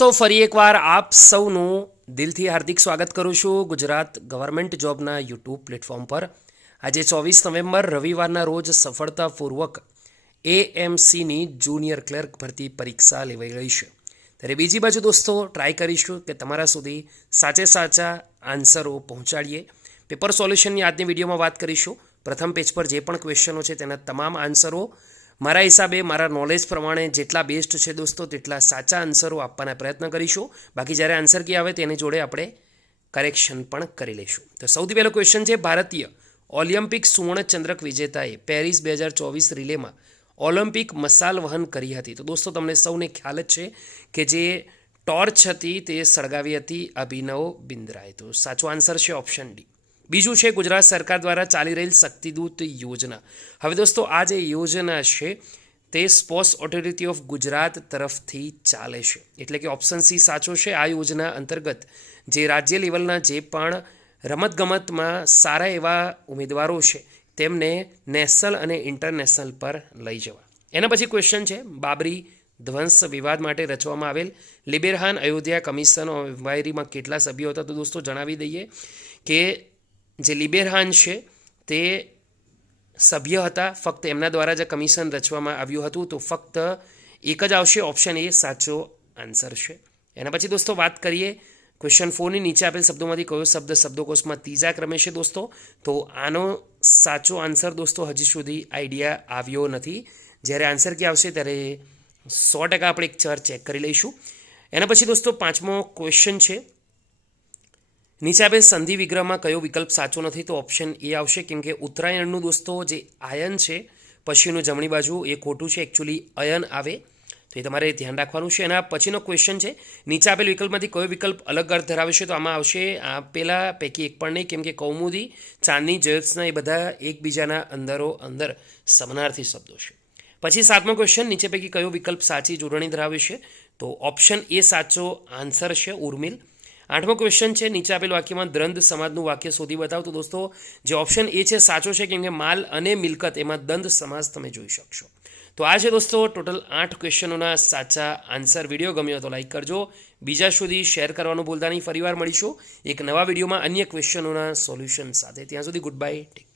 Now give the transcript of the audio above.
दोस्तों फरी एक बार आप સૌનું દિલથી હાર્દિક સ્વાગત કરું છું ગુજરાત ગવર્મેન્ટ જોબના યુટ્યુબ પ્લેટફોર્મ પર। આજે 24 નવેમ્બર રવિવારના રોજ સફળતાપૂર્વક એએમસીની જુનિયર ક્લર્ક ભરતી પરીક્ષા લેવાઈ રહી છે। ત્યારે બીજી બાજુ દોસ્તો ટ્રાય કરીશું કે તમારા સુધી સાચે સાચા આન્સરો પહોંચાડીએ। પેપર સોલ્યુશનની આજની વિડીયોમાં વાત કરીશું। પ્રથમ પેજ પર જે પણ ક્વેશ્ચનો છે તેના તમામ આન્સરો મારા હિસાબે મારા નોલેજ પ્રમાણે જેટલા બેસ્ટ છે દોસ્તો તેટલા સાચા આન્સરો આપવાના પ્રયત્ન કરીશું। બાકી જ્યારે આન્સર કી આવે તેની જોડે આપણે કરેક્શન પણ કરી લઈશું। તો સૌથી પહેલો ક્વેશ્ચન છે, ભારતીય ઓલિમ્પિક સુવર્ણ ચંદ્રક વિજેતાએ પેરિસ 2024 રિલેમાં ઓલિમ્પિક મશાલ વહન કરી હતી। તો દોસ્તો તમને સૌને ખ્યાલ જ છે કે જે ટોર્ચ હતી તે સળગાવી હતી અભિનવ બિંદ્રાએ। તો સાચો આન્સર છે ઓપ્શન ડી। બીજું છે, ગુજરાત સરકાર દ્વારા ચાલી રહેલ શક્તિદૂત યોજના। હવે દોસ્તો આ જે યોજના છે તે સ્પોર્ટ્સ ઓથોરિટી ઓફ ગુજરાત તરફથી ચાલે છે, એટલે કે ઓપ્શન સી સાચો છે। આ યોજના અંતર્ગત જે રાજ્ય લેવલના જે પણ રમતગમતમાં સારા એવા ઉમેદવારો છે તેમને નેશનલ અને ઇન્ટરનેશનલ પર લઈ જવા। એના પછી ક્વેશ્ચન છે, બાબરી ધ્વંસ વિવાદ માટે રચવામાં આવેલ લિબેરહાન અયોધ્યા કમિશન ઓફ ઇન્ક્વાયરીમાં કેટલા સભ્યો હતા? તો દોસ્તો જણાવી દઈએ કે જે લિબેરહાન છે તે સભ્ય હતા, ફક્ત એમના દ્વારા જ કમિશન રચવામાં આવ્યું હતું। તો ફક્ત એક જ આવશે, ઓપ્શન એ સાચો આન્સર છે। એના પછી દોસ્તો વાત કરીએ ક્વેશ્ચન 4ની, નીચે આપેલ શબ્દોમાંથી કયો શબ્દ શબ્દકોશમાં ત્રીજા ક્રમે છે દોસ્તો? તો આનો સાચો આન્સર દોસ્તો હજી સુધી આઈડિયા આવ્યો નથી। જ્યારે આન્સર કે આવશે ત્યારે 100% આપણે એક ચાર ચેક કરી લઈશું। એના પછી દોસ્તો પાંચમો ક્વેશ્ચન છે, નીચે આપેલ સંધિ વિગ્રહમાં કયો વિકલ્પ સાચો નથી? તો ઓપ્શન એ આવશે, કેમ કે ઉત્તરાયણનું દોસ્તો જે આયન છે પછીનું જમણી બાજુ એ ખોટું છે, એકચ્યુઅલી અયન આવે, તો એ તમારે ધ્યાન રાખવાનું છે। એના પછીનો ક્વેશ્ચન છે, નીચે આપેલ વિકલ્પમાંથી કયો વિકલ્પ અલગ અર્થ ધરાવે છે? તો આમાં આવશે આપેલા પૈકી એક પણ નહીં, કેમ કે કૌમુદી, ચાંદની, જ્યોત્સના એ બધા એકબીજાના અંદર સમાનાર્થી શબ્દો છે। પછી સાતમો ક્વેશ્ચન, નીચે પૈકી કયો વિકલ્પ સાચી જોડણી ધરાવે છે? તો ઓપ્શન એ સાચો આન્સર છે, ઉર્મિલ। આઠમો ક્વેશ્ચન છે, નીચે આપેલ વાક્યમાં દ્વંદ સમાસનું વાક્ય શોધી બતાવો। તો દોસ્તો જે ઓપ્શન એ છે સાચો છે, કેમ કે માલ અને મિલકત એમાં દ્વંદ સમાસ તમે જોઈ શકશો। તો આ છે દોસ્તો ટોટલ 8 ક્વેશ્ચનોના સાચા આન્સર। વિડીયો ગમ્યો તો લાઈક કરજો, બીજા સુધી શેર કરવાનું ભૂલતા નહીં। ફરીવાર મળીશું એક નવા વિડીયોમાં અન્ય ક્વેશ્ચનોના સોલ્યુશન સાથે। ત્યાં સુધી ગુડ બાય, ટેક કેર।